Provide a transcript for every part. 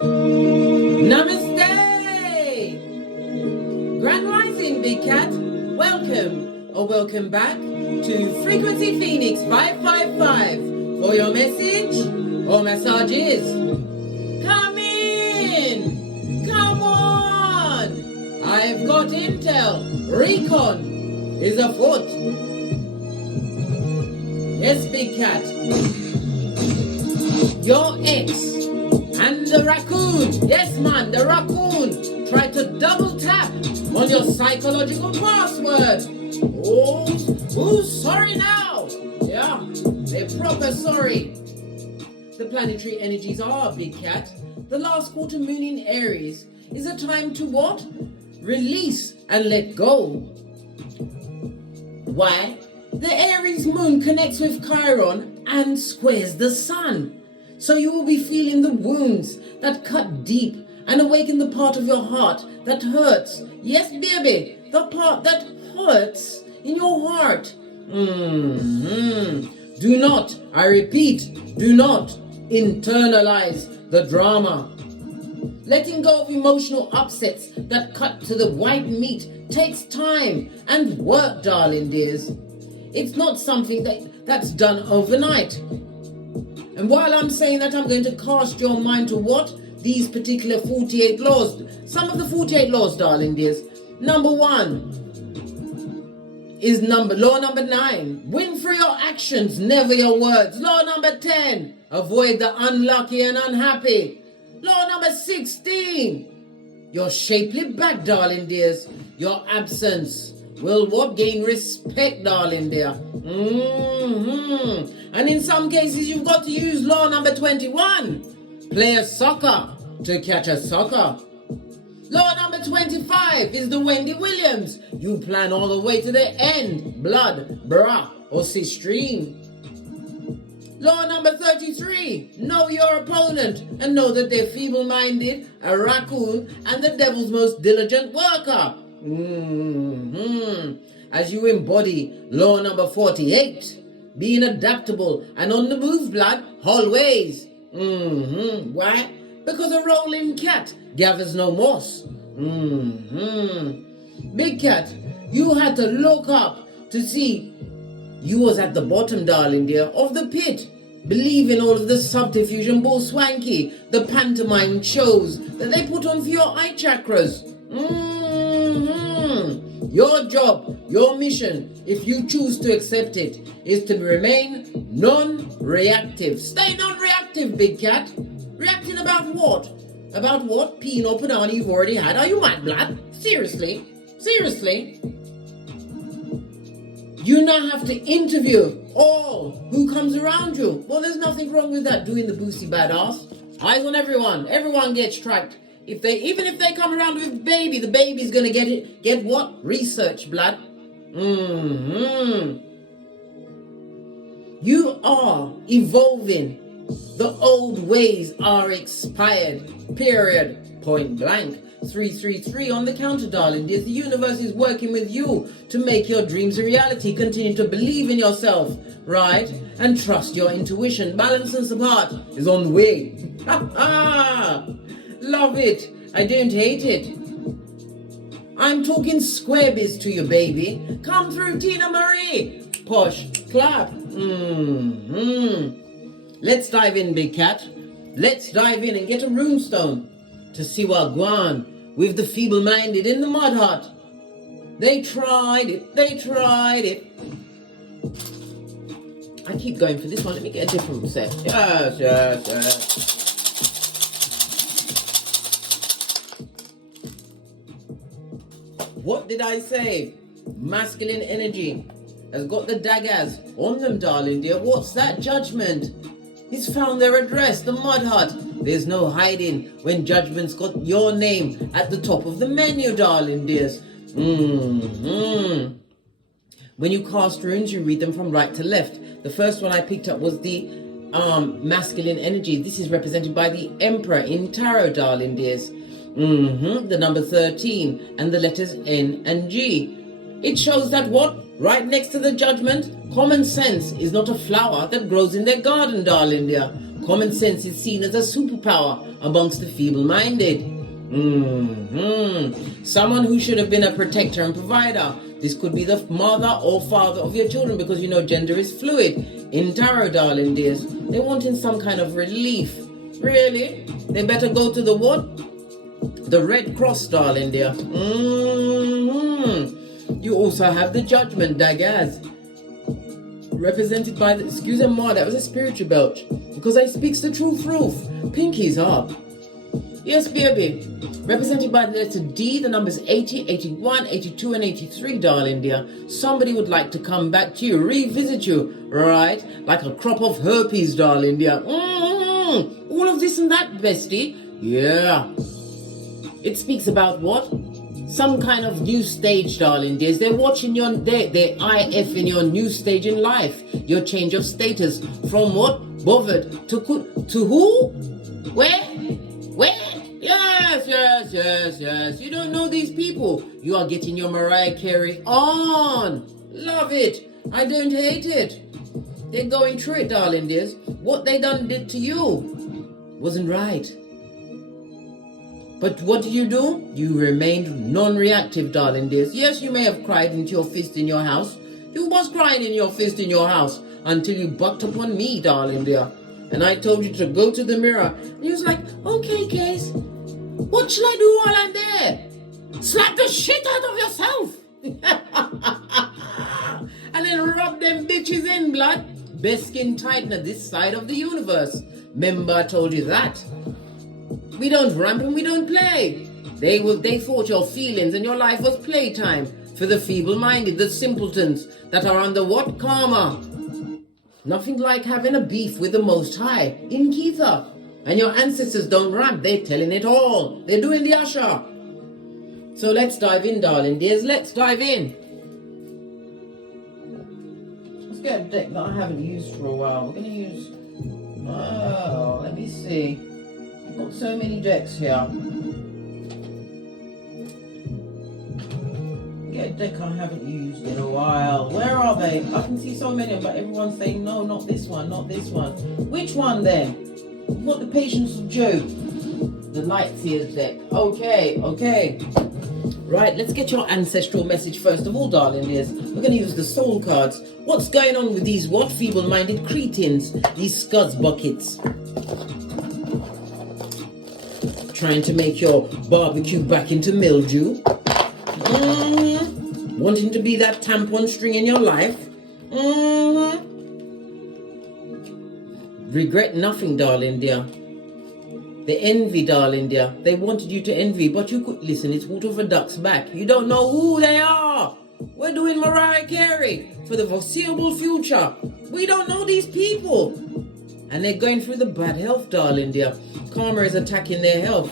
Namaste! Grand Rising, Big Cat. Welcome or welcome back to Frequency Phoenix 555 for your message or messages. Come in! Come on! I've got intel. Recon is afoot. Yes, Big Cat. Your ex and the raccoon, yes man, the raccoon tried to double tap on your psychological password. Oh, who's sorry now? Yeah, they're proper sorry. The planetary energies are, Big Cat. The last quarter moon in Aries is a time to what? Release and let go. Why? The Aries moon connects with Chiron and squares the sun. So you will be feeling the wounds that cut deep and awaken the part of your heart that hurts. Yes, baby, the part that hurts in your heart. Do not, I repeat, do not internalize the drama. Letting go of emotional upsets that cut to the white meat takes time and work, darling dears. It's not something that's done overnight. And while I'm saying that, I'm going to cast your mind to what? These particular 48 laws. Some of the 48 laws, darling dears. Number 1 is law number 9. Win through your actions, never your words. Law number 10. Avoid the unlucky and unhappy. Law number 16. Your shapely back, darling dears. Your absence will what? Gain respect, darling dear. And in some cases, you've got to use law number 21. Play a soccer to catch a sucker. Law number 25 is the Wendy Williams. You plan all the way to the end. Blood, bra, or cis stream. Law number 33. Know your opponent and know that they're feeble-minded, a raccoon, and the devil's most diligent worker. As you embody law number 48. Being adaptable and on the move, blood, always. Why? Because a rolling cat gathers no moss. Big Cat, you had to look up to see you was at the bottom, darling dear, of the pit. Believe in all of the subterfuge and bull swanky, the pantomime shows that they put on for your eye chakras. Your job, your mission, if you choose to accept it, is to remain non-reactive. Stay non-reactive, Big Cat. Reacting about what? About what? Peeing or banana you've already had? Are you mad, blood? Seriously? Seriously? You now have to interview all who comes around you. Well, there's nothing wrong with that, doing the boosty badass. Eyes on everyone. Everyone gets tracked. Even if they come around with a baby, the baby's gonna get what? Research, blood. You are evolving. The old ways are expired. Period. Point blank. 333 on the counter, darling. The universe is working with you to make your dreams a reality. Continue to believe in yourself, right? And trust your intuition. Balance and support is on the way. Love it. I don't hate it. I'm talking square biz to you, baby. Come through, Tina Marie. Push, clap. Let's dive in, Big Cat. Let's dive in and get a runestone to see what gone with the feeble-minded in the mud hut. They tried it. They tried it. I keep going for this one. Let me get a different set. Yes. What did I say? Masculine energy has got the daggers on them, darling dear. What's that? Judgment. He's found their address, the mud hut. There's no hiding when judgment's got your name at the top of the menu, darling dears. When you cast runes, you read them from right to left. The first one I picked up was the masculine energy. This is represented by the Emperor in Tarot, darling dears. The number 13 and the letters N and G. It shows that what? Right next to the Judgment, common sense is not a flower that grows in their garden, darling dear. Common sense is seen as a superpower amongst the feeble-minded. Someone who should have been a protector and provider. This could be the mother or father of your children, because you know gender is fluid. In tarot, darling dears, they're wanting some kind of relief. Really? They better go to the what? The Red Cross, darling dear. You also have the Judgment, Dagaz. Represented by the, excusez-moi, that was a spiritual belch. Because I speaks the truth. Pinky's up. Yes, baby. Represented by the letter D, the numbers 80, 81, 82, and 83, darling dear. Somebody would like to come back to you, revisit you, right? Like a crop of herpes, darling dear. All of this and that, bestie. Yeah. It speaks about what? Some kind of new stage, darling dears. They're watching your, they're IF in your new stage in life. Your change of status from what? Bothered to who? Where? Yes. You don't know these people. You are getting your Mariah Carey on. Love it. I don't hate it. They're going through it, darling dears. What they done did to you wasn't right. But what did you do? You remained non-reactive, darling dears. Yes, you may have cried into your fist in your house. You was crying in your fist in your house until you bucked upon me, darling dear. And I told you to go to the mirror. And you was like, okay, Case, what shall I do while I'm there? Slap the shit out of yourself. And then rub them bitches in, blood. Best skin tightener this side of the universe. Remember I told you that. We don't ramp and we don't play. They thought your feelings and your life was playtime for the feeble-minded, the simpletons that are under what? Karma. Nothing like having a beef with the Most High in Keitha. And your ancestors don't ramp, they're telling it all. They're doing the usher. So let's dive in, darling dears. Let's dive in. Let's get a deck that I haven't used for a while. We're going to use... Oh, let me see. I've got so many decks here. Get a deck I haven't used in a while. Where are they? I can see so many, but everyone's saying, no, not this one, not this one. Which one then? What, the Patience of Job? The Lightseers deck. Okay. Right, let's get your ancestral message first of all, darling dears. We're going to use the soul cards. What's going on with these what? Feeble-minded cretins. These scuds buckets. Trying to make your barbecue back into mildew. Wanting to be that tampon string in your life. Regret nothing, darling dear. The envy, darling dear. They wanted you to envy, but you could listen. It's water for duck's back. You don't know who they are. We're doing Mariah Carey for the foreseeable future. We don't know these people, and they're going through the bad health, darling dear. Karma is attacking their health,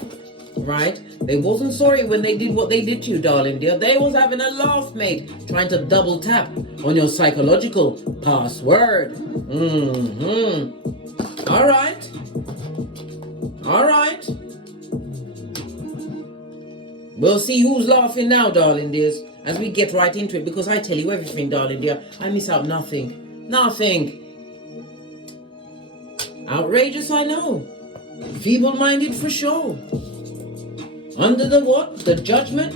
right? They wasn't sorry when they did what they did to you, darling dear. They was having a laugh, mate, trying to double tap on your psychological password. All right. We'll see who's laughing now, darling dears, as we get right into it, because I tell you everything, darling dear. I miss out nothing. Outrageous, I know. Feeble-minded for sure. Under the what? The Judgment?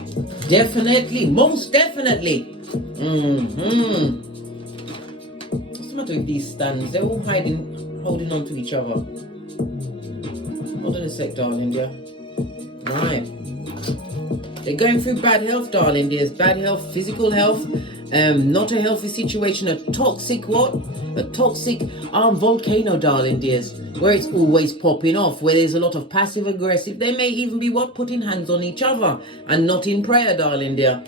Definitely. Most definitely. What's the matter with these stands? They're all holding on to each other. Hold on a sec, darling dear. Right. They're going through bad health, darling dears. Bad health, physical health. Not a healthy situation. A toxic what? A toxic volcano, darling dears. Where it's always popping off. Where there's a lot of passive aggressive. They may even be what? Putting hands on each other. And not in prayer, darling dear.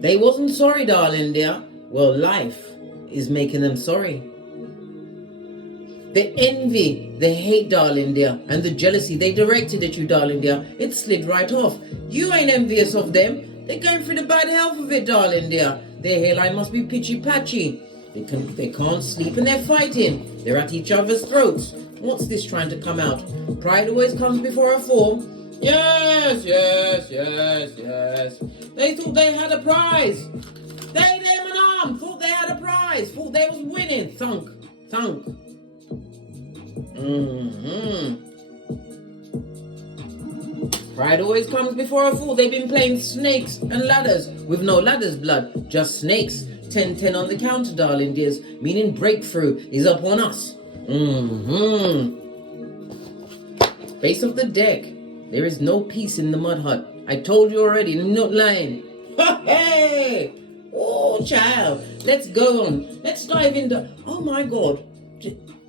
They wasn't sorry, darling dear. Well, life is making them sorry. The envy, the hate, darling dear, and the jealousy they directed at you, darling dear, it slid right off. You ain't envious of them. They're going through the bad health of it, darling dear. Their hairline must be pitchy-patchy. They can't sleep and they're fighting. They're at each other's throats. What's this trying to come out? Pride always comes before a fall. Yes, yes, yes, yes. They thought they had a prize. They, them and arm, thought they had a prize. Thought they was winning. Thunk, thunk. Pride always comes before a fall. They've been playing snakes and ladders with no ladders blood, just snakes. 10-10 on the counter, darling dears, meaning breakthrough is upon us. Face of the deck. There is no peace in the mud hut. I told you already, I'm not lying. Hey! Oh, child. Let's go on. Let's dive into... Oh, my God.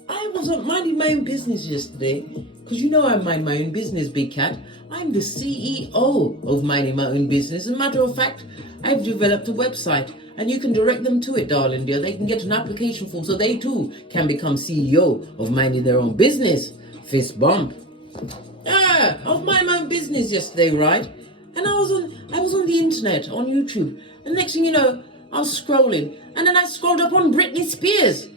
I wasn't minding my own business yesterday. Because you know I mind my own business, big cat. I'm the CEO of minding my own business. As a matter of fact, I've developed a website. And you can direct them to it, darling dear. They can get an application form so they too can become CEO of minding their own business. Fist bump. I was minding my own business yesterday, right? And I was on the internet, on YouTube. And next thing you know, I was scrolling. And then I scrolled up on Britney Spears.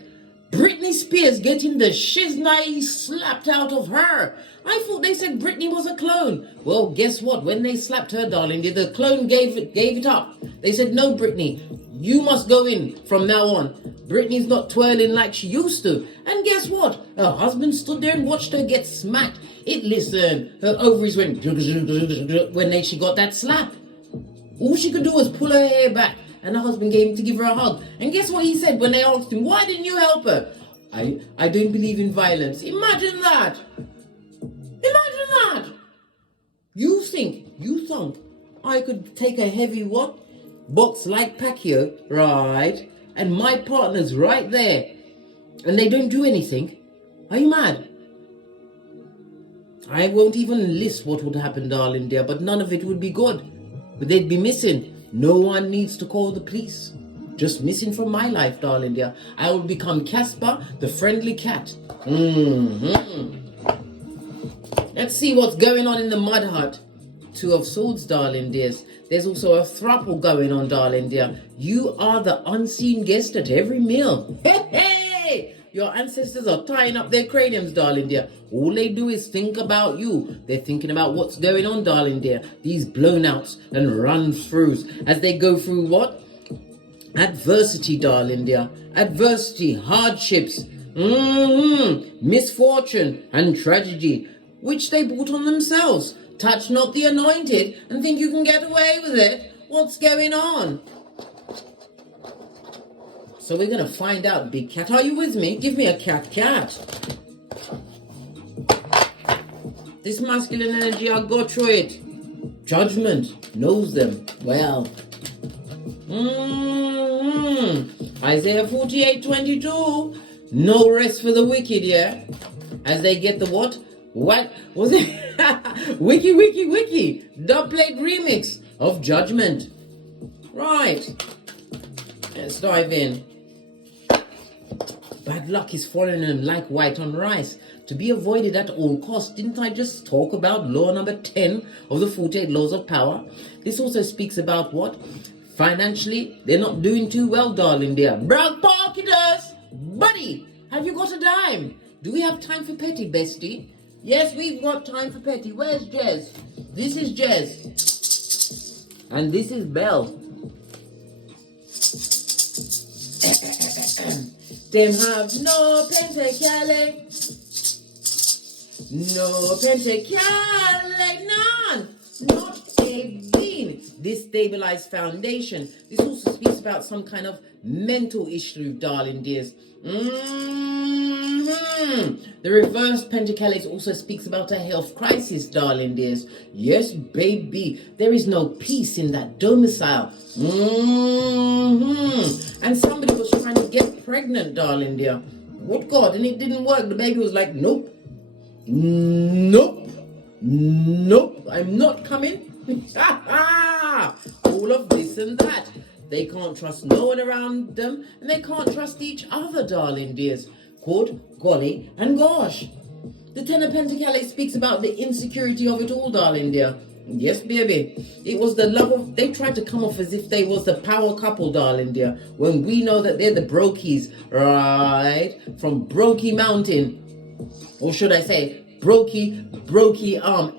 Britney Spears getting the shiznai slapped out of her. I thought they said Britney was a clone. Well, guess what? When they slapped her, darling, the clone gave it up. They said, no, Britney, you must go in from now on. Britney's not twirling like she used to. And guess what? Her husband stood there and watched her get smacked. Her ovaries went when she got that slap. All she could do was pull her hair back. And her husband came to give her a hug. And guess what he said when they asked him, why didn't you help her? I don't believe in violence. Imagine that. Imagine that. You thunk I could take a heavy box like Pacquiao, right? And my partner's right there. And they don't do anything. Are you mad? I won't even list what would happen, darling dear, but none of it would be good. But they'd be missing. No one needs to call the police. Just missing from my life, darling dear. I will become Casper, the friendly cat. Let's see what's going on in the mud hut. Two of Swords, darling dears. There's also a throuple going on, darling dear. You are the unseen guest at every meal. Hey! Your ancestors are tying up their craniums, darling dear. All they do is think about you. They're thinking about what's going on, darling dear. These blown outs and run throughs as they go through what? Adversity, darling dear. Adversity, hardships, misfortune and tragedy, which they brought on themselves. Touch not the anointed and think you can get away with it. What's going on? So we're going to find out, big cat. Are you with me? Give me a cat. This masculine energy, I'll go through it. Judgment knows them well. Isaiah 48:22. No rest for the wicked, yeah? As they get the what? What was it? Wiki. Dubplate remix of Judgment. Right. Let's dive in. Bad luck is falling in like white on rice. To be avoided at all costs. Didn't I just talk about law number 10 of the 48 laws of power? This also speaks about what? Financially, they're not doing too well, darling dear. Brown Parkiders! Buddy, have you got a dime? Do we have time for petty, bestie? Yes, we've got time for petty. Where's Jez? This is Jez. And this is Belle. Them have no pentacale. No pentacale, none. Not a bean. Destabilized foundation. This also speaks about some kind of mental issue, darling dears. The reverse pentacles also speaks about a health crisis, darling dears. Yes, baby. There is no peace in that domicile. And somebody was trying to get pregnant, darling dear. What God? And it didn't work. The baby was like, nope. I'm not coming. All of this and that. They can't trust no one around them, and they can't trust each other, darling dears. Good, golly, and gosh. The Ten of Pentacles speaks about the insecurity of it all, darling dear. Yes, baby. It was the love of... They tried to come off as if they was the power couple, darling dear, when we know that they're the Brokies, right? From Brokey Mountain. Or should I say, Brokey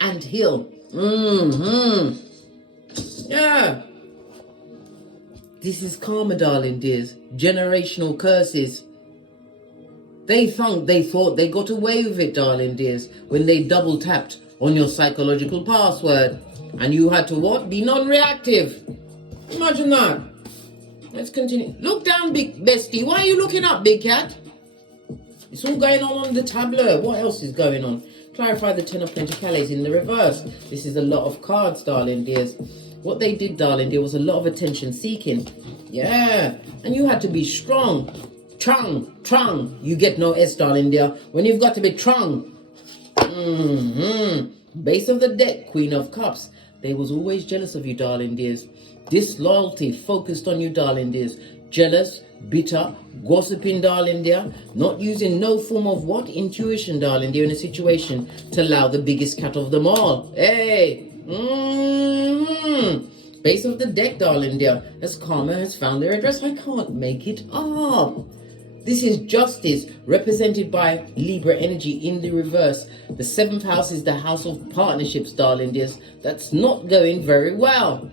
Ant Hill. Yeah. This is karma, darling dears. Generational curses. They thought they got away with it, darling dears, when they double tapped on your psychological password. And you had to what? Be non-reactive. Imagine that. Let's continue. Look down, big bestie. Why are you looking up, big cat? It's all going on the tableau. What else is going on? Clarify the Ten of Pentacles in the reverse. This is a lot of cards, darling dears. What they did, darling dear, was a lot of attention seeking. Yeah. And you had to be strong. Trung. You get no S, darling dear. When you've got to be trung. Base of the deck, Queen of Cups. They was always jealous of you, darling dears. Disloyalty focused on you, darling dears. Jealous, bitter, gossiping, darling dear. Not using no form of what? Intuition, darling dear, in a situation to allow the biggest cat of them all. Hey. Base of the deck, darling dear. As karma has found their address. I can't make it up. This is justice, represented by Libra energy in the reverse. The 7th house is the house of partnerships, darling dears. That's not going very well.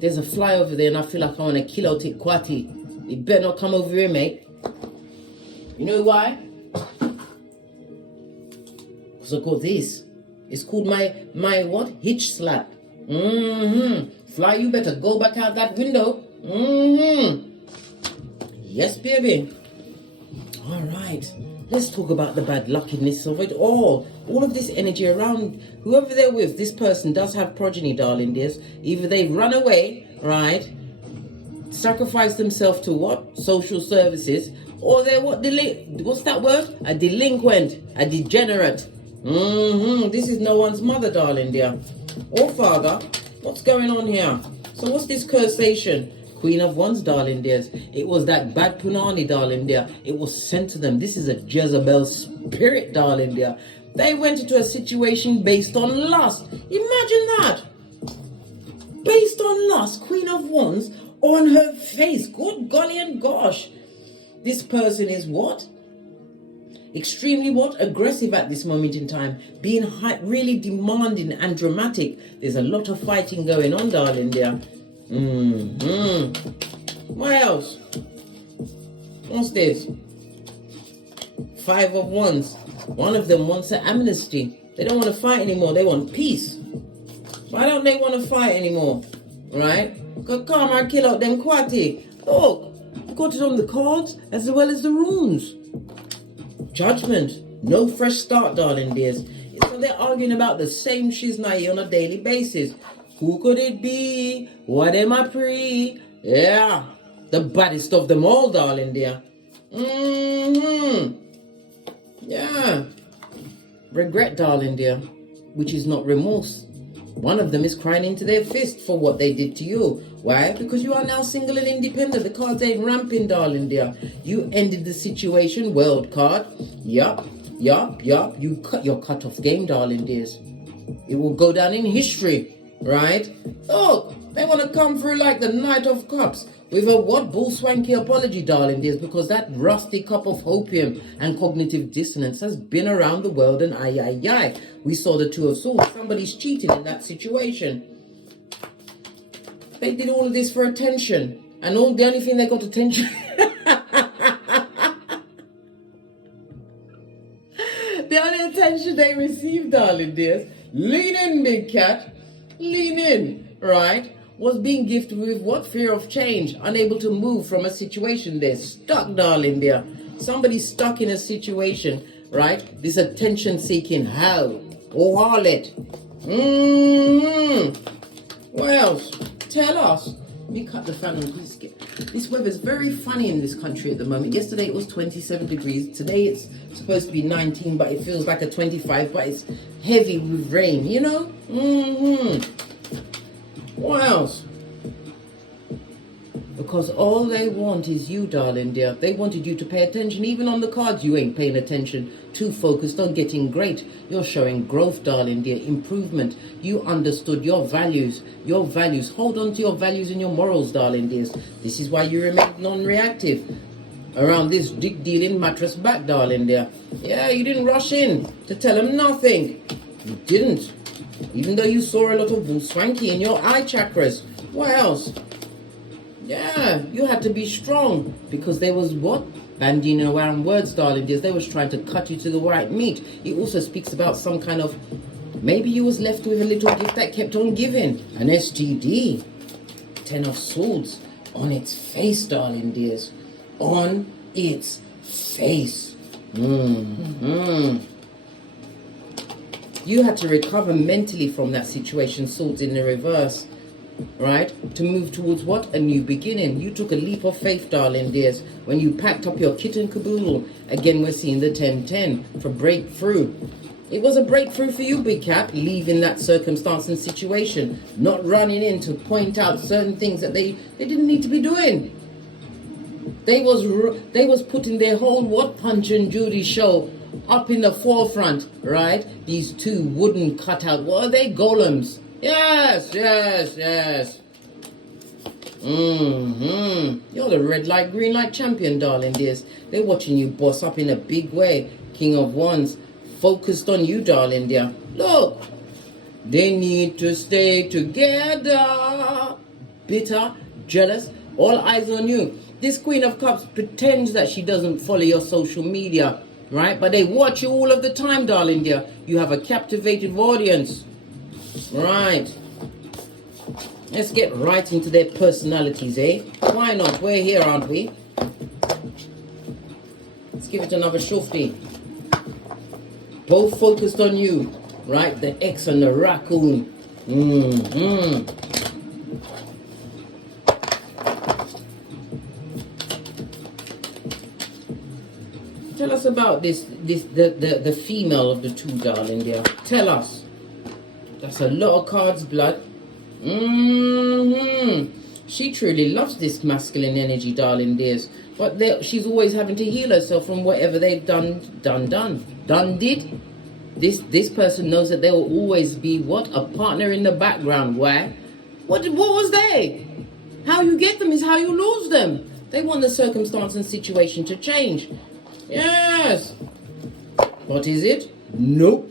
There's a fly over there and I feel like I want to kill out it kwati. You better not come over here, mate. You know why? Because I got this. It's called my what? Hitch slap. Fly, you better go back out that window. Yes, baby. All right. Let's talk about the bad luckiness of it all. All of this energy around whoever they're with. This person does have progeny, darling dears. Either they've run away, right? Sacrificed themselves to what? Social services. Or they're what? What's that word? A delinquent. A degenerate. This is no one's mother, darling dear. Or father. What's going on here? So what's this cursation? Queen of Wands, darling dears. It was that bad punani, darling dear. It was sent to them. This is a Jezebel spirit, darling dear. They went into a situation based on lust. Imagine that. Based on lust. Queen of Wands on her face. Good golly and gosh. This person is what? Extremely what? Aggressive at this moment in time. Being really demanding and dramatic. There's a lot of fighting going on, darling dear. What else? What's this? 5 of Wands. One of them wants an amnesty. They don't want to fight anymore. They want peace. Why don't they want to fight anymore? Right? Because karma kill out them kwati. Look, I got it on the cards as well as the runes. Judgment. No fresh start, darling dears. So they're arguing about the same shiznai on a daily basis. Who could it be? What am I pre? Yeah. The baddest of them all, darling dear. Yeah. Regret, darling dear. Which is not remorse. One of them is crying into their fist for what they did to you. Why? Because you are now single and independent. The cards ain't ramping, darling dear. You ended the situation. World card. Yup. You're cut off game, darling dears. It will go down in history. Right? Look, they want to come through like the Knight of Cups with a what? Bull swanky apology, darling dears, because that rusty cup of opium and cognitive dissonance has been around the world and aye. We saw the Two of Swords. Somebody's cheating in that situation. They did all of this for attention. And the only thing they got attention... the only attention they received, darling dears, lean in, big cat. Lean in, right? Was being gifted with what? Fear of change. Unable to move from a situation. They're stuck, darling dear. Somebody's stuck in a situation, right? This attention-seeking hell or harlot. What else? Tell us. Let me cut the fan on. This weather's very funny in this country at the moment. Yesterday it was 27 degrees. Today it's supposed to be 19, but it feels like a 25, but it's heavy with rain, you know? What else? Because all they want is you, darling dear. They wanted you to pay attention. Even on the cards, you ain't paying attention. Too focused on getting great. You're showing growth, darling dear. Improvement. You understood your values. Your values. Hold on to your values and your morals, darling dears. This is why you remain non-reactive around this dick-dealing mattress back, darling dear. Yeah, you didn't rush in to tell them nothing. You didn't. Even though you saw a lot of swanky in your eye chakras. What else? Yeah, you had to be strong because there was what? Bandying around words, darling dears. They was trying to cut you to the right meat. It also speaks about some kind of, maybe you was left with a little gift that kept on giving. An STD. 10 of Swords. On its face, darling dears. On its face. You had to recover mentally from that situation, Swords in the reverse. Right? To move towards what? A new beginning. You took a leap of faith, darling dears, when you packed up your kit and caboodle. Again, we're seeing the 10-10 for breakthrough. It was a breakthrough for you, Big Cap, leaving that circumstance and situation, not running in to point out certain things that they didn't need to be doing. They was putting their whole what Punch and Judy show up in the forefront, right? These two wooden cutout, what are they? Golems. Yes. You're the red light, green light champion, darling dears. They're watching you boss up in a big way. King of Wands, focused on you, darling dear. Look, they need to stay together. Bitter, jealous, all eyes on you. This Queen of Cups pretends that she doesn't follow your social media, right? But they watch you all of the time, darling dear. You have a captivated audience. Right. Let's get right into their personalities, eh? Why not? We're here, aren't we? Let's give it another shufti. Both focused on you, right? The X and the raccoon. Tell us about the female of the two, darling dear. Tell us. That's a lot of cards, blood. She truly loves this masculine energy, darling dears. But she's always having to heal herself from whatever they've did. This person knows that there will always be what? A partner in the background. Why? What was they? How you get them is how you lose them. They want the circumstance and situation to change. Yes. What is it? Nope.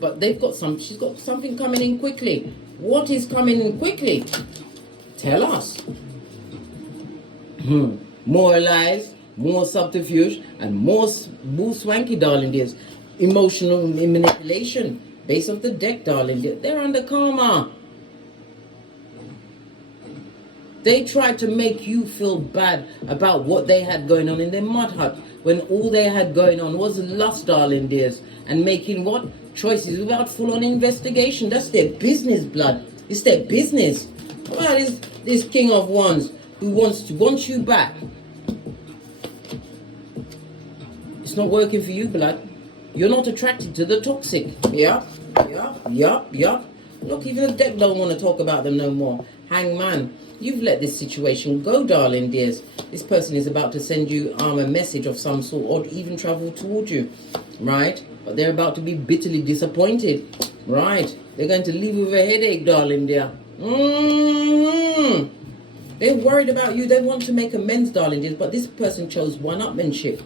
But she's got something coming in quickly. What is coming in quickly? Tell us. More lies, more subterfuge, and more swanky, darling dears. Emotional manipulation. Base of the deck, darling dear. They're under karma. They tried to make you feel bad about what they had going on in their mud hut, when all they had going on was lust, darling dears, and making what? Choices without full-on investigation. That's their business, blood. It's their business. Well, this King of Wands who wants you back. It's not working for you, blood. You're not attracted to the toxic. Yeah. Look, even the deck don't want to talk about them no more. Hangman. You've let this situation go, darling dears. This person is about to send you a message of some sort, or even travel towards you, right? But they're about to be bitterly disappointed, right? They're going to leave with a headache, darling dear. They're worried about you. They want to make amends, darling dears, but this person chose one-upmanship.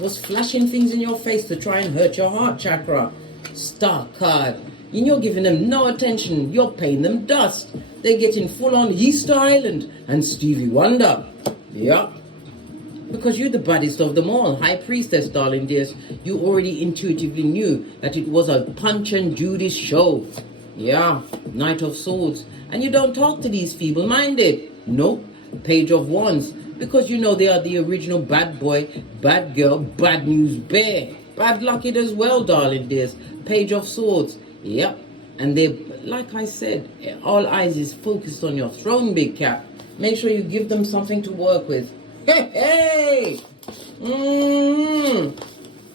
Was flashing things in your face to try and hurt your heart chakra. Star card. And you're giving them no attention. You're paying them dust. They're getting full-on Easter Island and Stevie Wonder. Yeah. Because you're the baddest of them all. High Priestess, darling dears. You already intuitively knew that it was a Punch and Judy show. Yeah. Knight of Swords. And you don't talk to these feeble-minded. Nope. Page of Wands. Because you know they are the original bad boy, bad girl, bad news bear. Bad lucked as well, darling dears. Page of Swords. Yep. And they, like I said, all eyes is focused on your throne, Big Cap. Make sure you give them something to work with. Hey!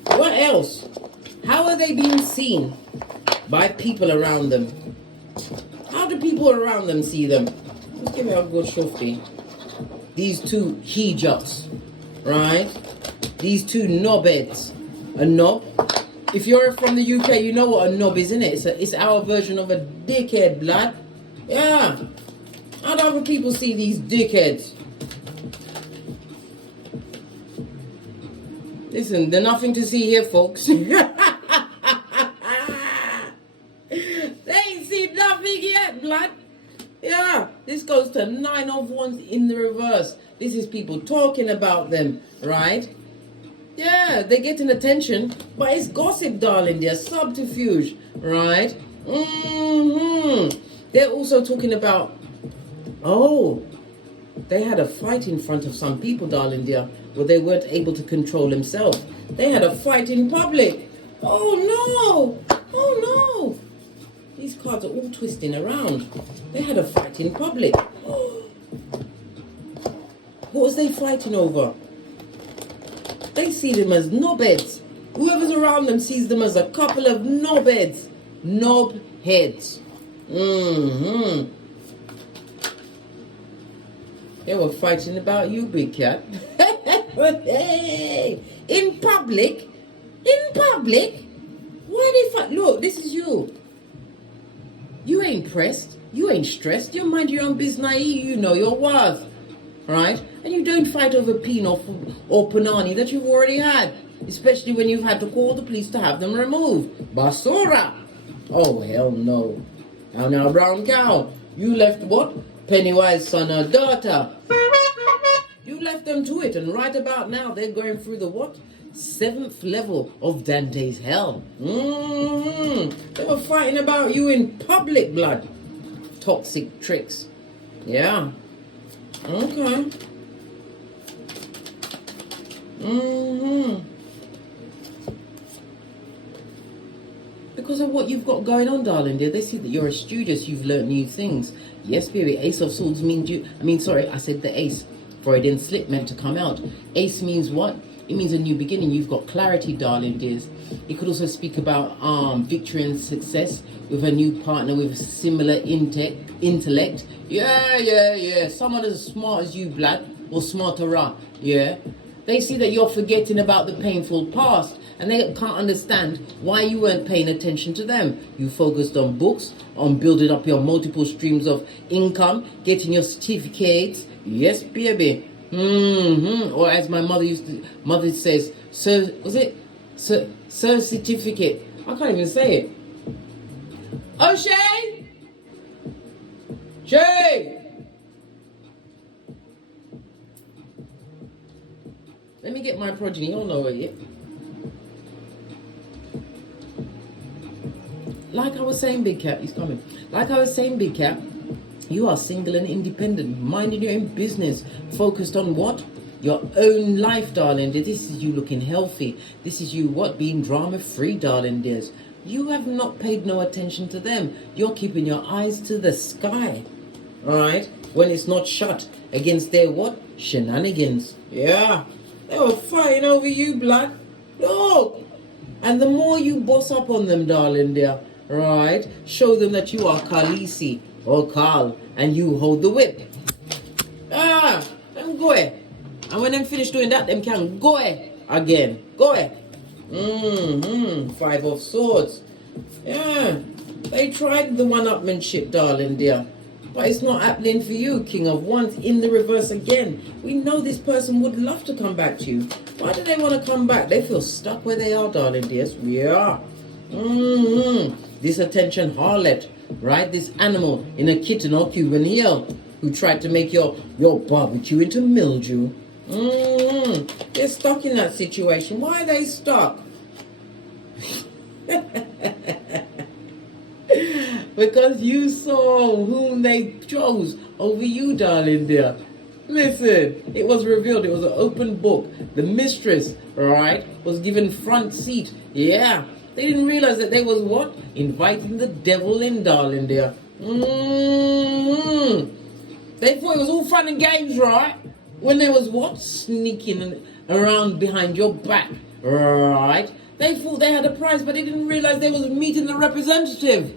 What else? How are they being seen by people around them? How do people around them see them? Just give me a good shufti. These two hijabs, right? These two knobheads. A knob. If you're from the UK, you know what a knob is, isn't it? It's our version of a dickhead, blood. Yeah. How do other people see these dickheads? Listen, there's nothing to see here, folks. a 9 of Wands in the reverse. This is people talking about them, right? Yeah, they're getting attention, but it's gossip, darling. They're subterfuge, right? They're also talking about, oh, they had a fight in front of some people, darling dear, where they weren't able to control themselves. They had a fight in public. Oh no! Oh no! These cards are all twisting around. They had a fight in public. What was they fighting over? They see them as knobheads. Whoever's around them sees them as a couple of knobheads. Knobheads. They were fighting about you, big cat. Hey, in public? In public? Why they fight? Look, this is you. You ain't pressed. You ain't stressed. You mind your own business. You know your worth. Right? And you don't fight over peanut or panani that you've already had. Especially when you've had to call the police to have them removed. Basura! Oh, hell no. Now, brown cow. You left what? Pennywise son or daughter. You left them to it. And right about now, they're going through the what? 7th level of Dante's hell. They were fighting about you in public, blood. Toxic tricks. Yeah. Okay. Because of what you've got going on, darling dear, they see that you're a studious, you've learned new things. Yes, baby, Ace of Swords means I said the ace. Freudian slip meant to come out. Ace means what? It means a new beginning. You've got clarity, darling dears. It could also speak about victory and success with a new partner with similar intellect. Yeah. Someone as smart as you, black, or smarter, yeah. They see that you're forgetting about the painful past, and they can't understand why you weren't paying attention to them. You focused on books, on building up your multiple streams of income, getting your certificates. Yes, baby. Or as my mother says, sir, was it? Sir certificate. I can't even say it. Oh, Shay! Shay! Let me get my progeny. You'll know it yet. Like I was saying, Big Cat, he's coming. Like I was saying, Big Cat, you are single and independent, minding your own business, focused on what? Your own life, darling dear. This is you looking healthy. This is you, what? Being drama-free, darling dears. You have not paid no attention to them. You're keeping your eyes to the sky, all right? When it's not shut against their what? Shenanigans. Yeah. They were fighting over you, blood. Look. And the more you boss up on them, darling dear, right? Show them that you are Khaleesi or Carl, and you hold the whip. Them go ahead. And when them finish doing that, them can go ahead again. Go ahead. 5 of Swords. Yeah. They tried the one-upmanship, darling dear. But it's not happening for you, King of Wands, in the reverse again. We know this person would love to come back to you. Why do they want to come back? They feel stuck where they are, darling dears. Yeah. This attention harlot, right? This animal in a kitten or Cuban heel who tried to make your barbecue into mildew. They're stuck in that situation. Why are they stuck? Because you saw whom they chose over you, darling dear. Listen, it was revealed. It was an open book. The mistress, right, was given front seat. Yeah. They didn't realize that they was what? Inviting the devil in, darling dear. They thought it was all fun and games, right? When they was what? Sneaking around behind your back, right? They thought they had a prize, but they didn't realize they was meeting the representative.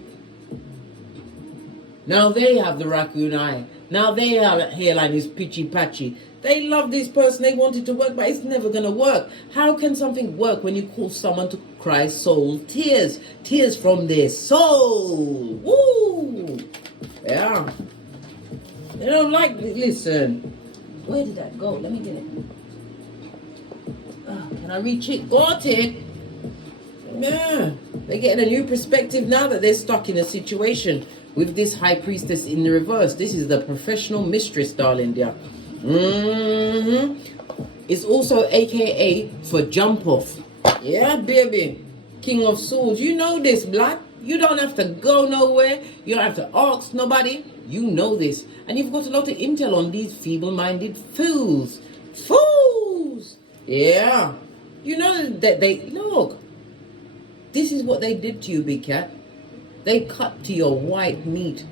Now they have the raccoon eye. Now their hairline is pitchy-patchy. They love this person. They want it to work, but it's never going to work. How can something work when you cause someone to cry soul tears? Tears from their soul. Woo! Yeah. They don't like it. Listen. Where did that go? Let me get it. Can I reach it? Got it. Yeah. They're getting a new perspective now that they're stuck in a situation. with this High Priestess in the reverse. This is the professional mistress, darling dear. It's also AKA for jump off. Yeah, baby. King of Swords. You know this, blood. You don't have to go nowhere. You don't have to ask nobody. You know this. And you've got a lot of intel on these feeble-minded fools. Fools! Yeah. You know that they... Look. This is what they did to you, big cat. They cut to your white meat.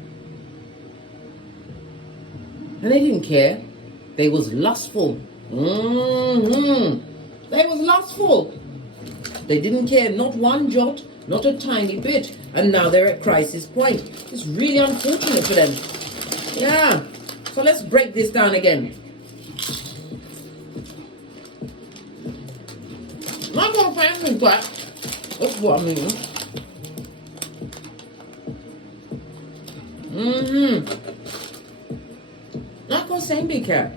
And they didn't care. They was lustful. They was lustful. They didn't care, not one jot, not a tiny bit. And now they're at crisis point. It's really unfortunate for them. Yeah. So let's break this down again. Not going to find that. That's what I mean. Not going to say big cat.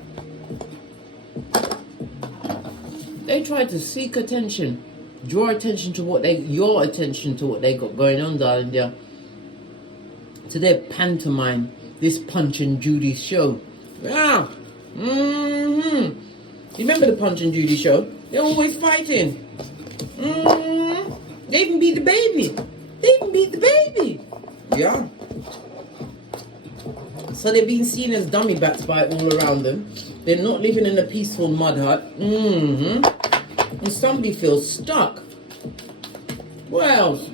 They try to seek attention. Draw attention to your attention to what they got going on, darling dear. To their pantomime, this Punch and Judy show. Yeah. You remember the Punch and Judy show? They're always fighting. They even beat the baby. Yeah. So they're being seen as dummy bats by all around them. They're not living in a peaceful mud hut. And somebody feels stuck. What else?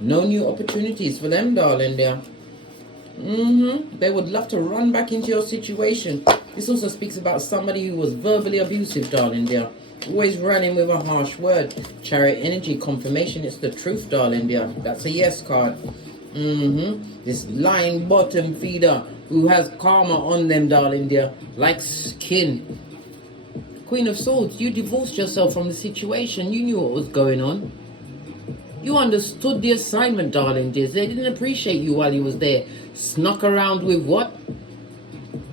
No new opportunities for them, darling dear. They would love to run back into your situation. This also speaks about somebody who was verbally abusive, darling dear. Always running with a harsh word. Chariot energy confirmation. It's the truth, darling dear. That's a yes card. This lying bottom feeder who has karma on them, darling dear, like skin. Queen of Swords, you divorced yourself from the situation. You knew what was going on. You understood the assignment, darling dear. They didn't appreciate you while you was there. Snuck around with what?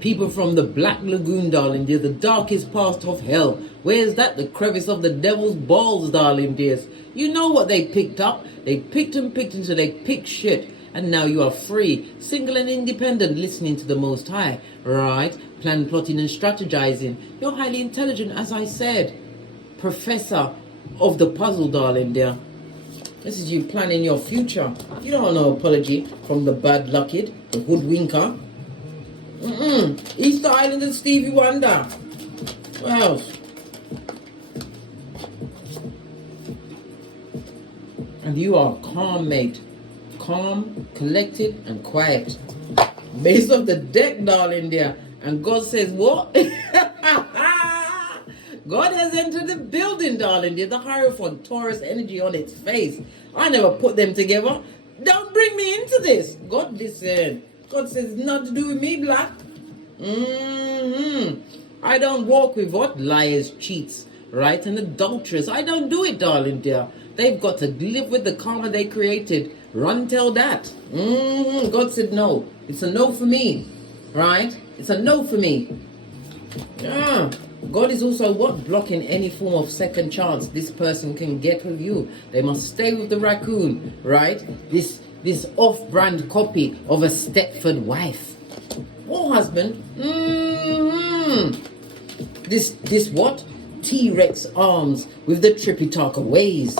People from the Black Lagoon, darling dear, the darkest part of hell. Where's that? The crevice of the devil's balls, darling dears. You know what they picked up. They picked until they picked shit. And now you are free, single and independent, listening to the Most High. Right? Plan, plotting and strategizing. You're highly intelligent, as I said. Professor of the puzzle, darling dear. This is you planning your future. You don't want no apology from the bad lucked, the hoodwinker. Easter Island and Stevie Wonder. What else? And you are calm, mate. Calm, collected, and quiet. Base of the deck, darling dear. And God says, what? God has entered the building, darling dear. The Hierophant, Taurus energy on its face. I never put them together. Don't bring me into this. God, listen. God says, not to do with me, black. I don't walk with what? Liars, cheats, right? And adulterers. I don't do it, darling dear. They've got to live with the karma they created. Run, tell that. God said no. It's a no for me, right? It's a no for me. Yeah. God is also what? Blocking any form of second chance this person can get with you. They must stay with the raccoon, right? This off-brand copy of a Stepford wife or husband. This what? T-Rex arms with the Tripitaka ways.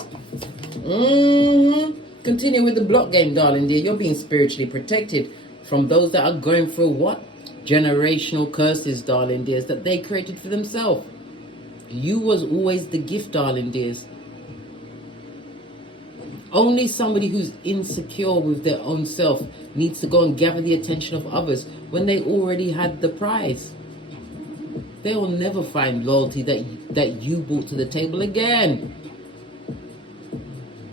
Continue with the block game, darling dear. You're being spiritually protected from those that are going through what? Generational curses, darling dears, that they created for themselves. You was always the gift, darling dears. Only somebody who's insecure with their own self needs to go and gather the attention of others when they already had the prize. They will never find loyalty that you brought to the table again.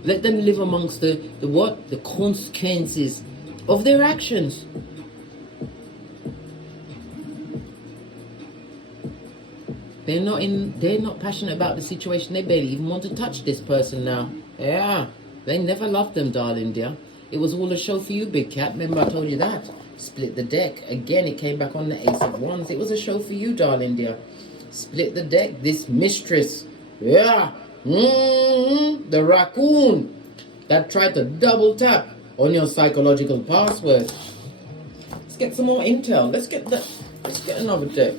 Let them live amongst the what? The consequences of their actions. They're not passionate about the situation. They barely even want to touch this person now. Yeah. They never loved them, darling dear. It was all a show for you, big cat. Remember I told you that? Split the deck. Again, it came back on the Ace of Wands. It was a show for you, darling dear. Split the deck. This mistress. Yeah. The raccoon that tried to double tap on your psychological password. Let's get some more intel. Let's get another deck.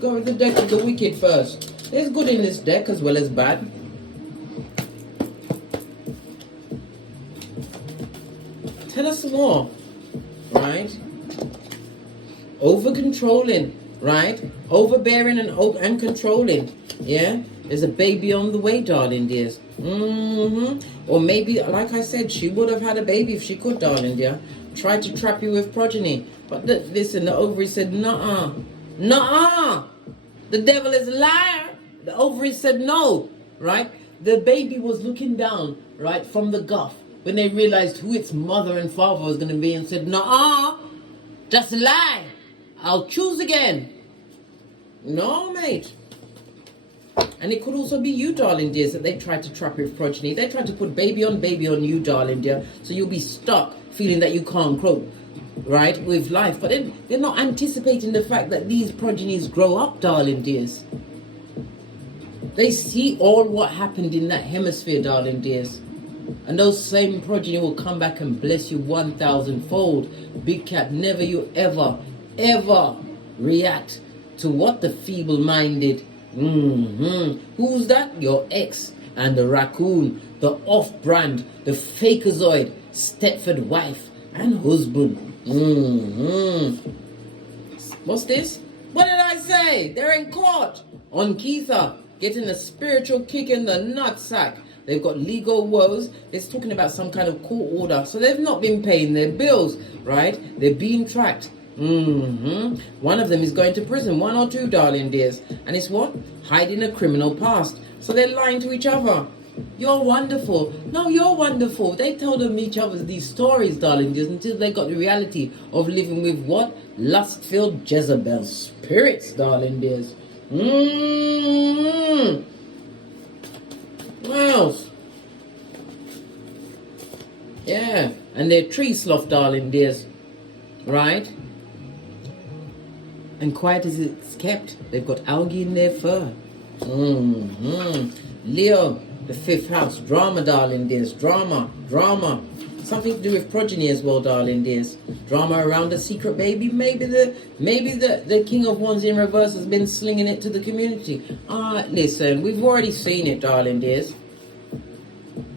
Go with the deck of the wicked first. There's good in this deck as well as bad. Tell us more, right? Over-controlling, right? Overbearing and controlling, yeah? There's a baby on the way, darling dears. Or maybe, like I said, she would have had a baby if she could, darling dear. Tried to trap you with progeny. But listen, the ovary said, nuh-uh. Nuh-uh. The devil is a liar. The ovary said no, right? The baby was looking down, right, from the guff when they realized who its mother and father was going to be and said, nuh-uh. That's a lie. I'll choose again. No, mate. And it could also be you, darling dears, that they tried to trap with progeny. They tried to put baby on you, darling dear. So you'll be stuck feeling that you can't cope, right, with life. But then they're not anticipating the fact that these progenies grow up, darling dears. They see all what happened in that hemisphere, darling dears. And those same progeny will come back and bless you 1,000-fold. Big cat, never you ever react to what the feeble-minded. Who's that? Your ex and the raccoon, the off-brand, the fakeazoid, Stepford wife and husband. What's this? What did I say? They're in court on Keitha, getting a spiritual kick in the nutsack. They've got legal woes. It's talking about some kind of court order. So they've not been paying their bills, right? They're being tracked. One of them is going to prison, 1 or 2, darling dears. And it's what? Hiding a criminal past. So they're lying to each other. You're wonderful. No, you're wonderful. They told them each other these stories, darling dears, until they got the reality of living with what? Lust-filled Jezebel spirits, darling dears. What else? Yeah, and they're tree sloth, darling dears, right? And quiet as it's kept, they've got algae in their fur. Leo, the 5th house, drama, darling dears, drama. Something to do with progeny as well, darling dears. Drama around a secret baby. Maybe the King of Wands in reverse has been slinging it to the community. Listen, we've already seen it, darling dears.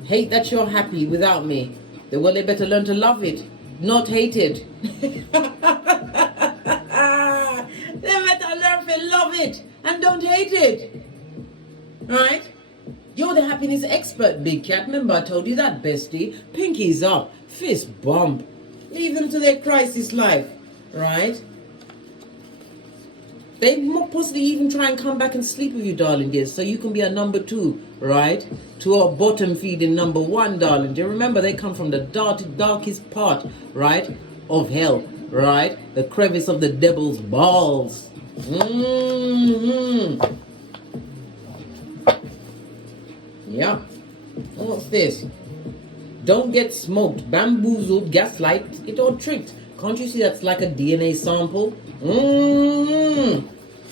Hate that you're happy without me. Well, they better learn to love it, not hate it. They better learn to love it and don't hate it. Right? You're the happiness expert, big cat. Remember I told you that, bestie? Pinkies up, fist bump. Leave them to their crisis life, right? They might possibly even try and come back and sleep with you, darling dear, so you can be a number 2, right? To a bottom feeding number 1, darling dear. Remember, they come from the darkest part, right, of hell, right? The crevice of the devil's balls. Yeah. What's this? Don't get smoked, bamboozled, gaslight, it or tricked. Can't you see that's like a DNA sample?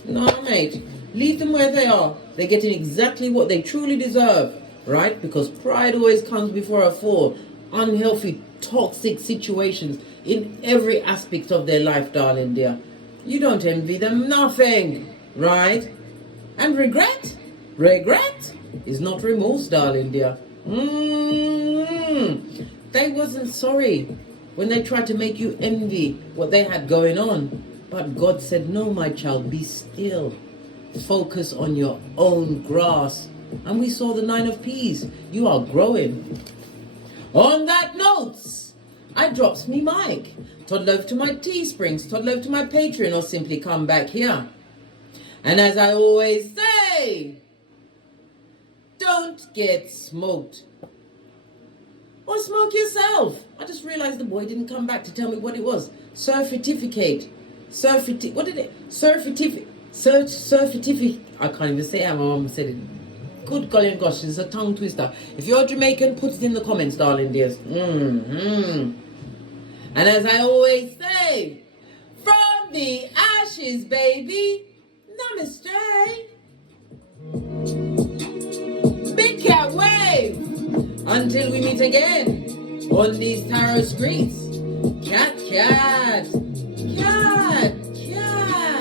No, mate. Leave them where they are. They're getting exactly what they truly deserve, right? Because pride always comes before a fall. Unhealthy, toxic situations in every aspect of their life, darling dear. You don't envy them nothing, right? And regret? Regret is not remorse, darling dear. They wasn't sorry when they tried to make you envy what they had going on. But God said, no, my child, be still. Focus on your own grass. And we saw the 9 of Peas. You are growing. On that note, I drops me mic. Toddle over to my Teesprings, toddle over to my Patreon, or simply come back here. And as I always say, don't get smoked. Or smoke yourself. I just realized the boy didn't come back to tell me what it was. Certificate. What did it? Certificate. I can't even say how my mom said it. Good golly and gosh, it's a tongue twister. If you're Jamaican, put it in the comments, darling dears. And as I always say, from the ashes ashes, baby. Namaste. Big cat wave. Until we meet again on these tarot streets. Cat, cat. Cat, cat.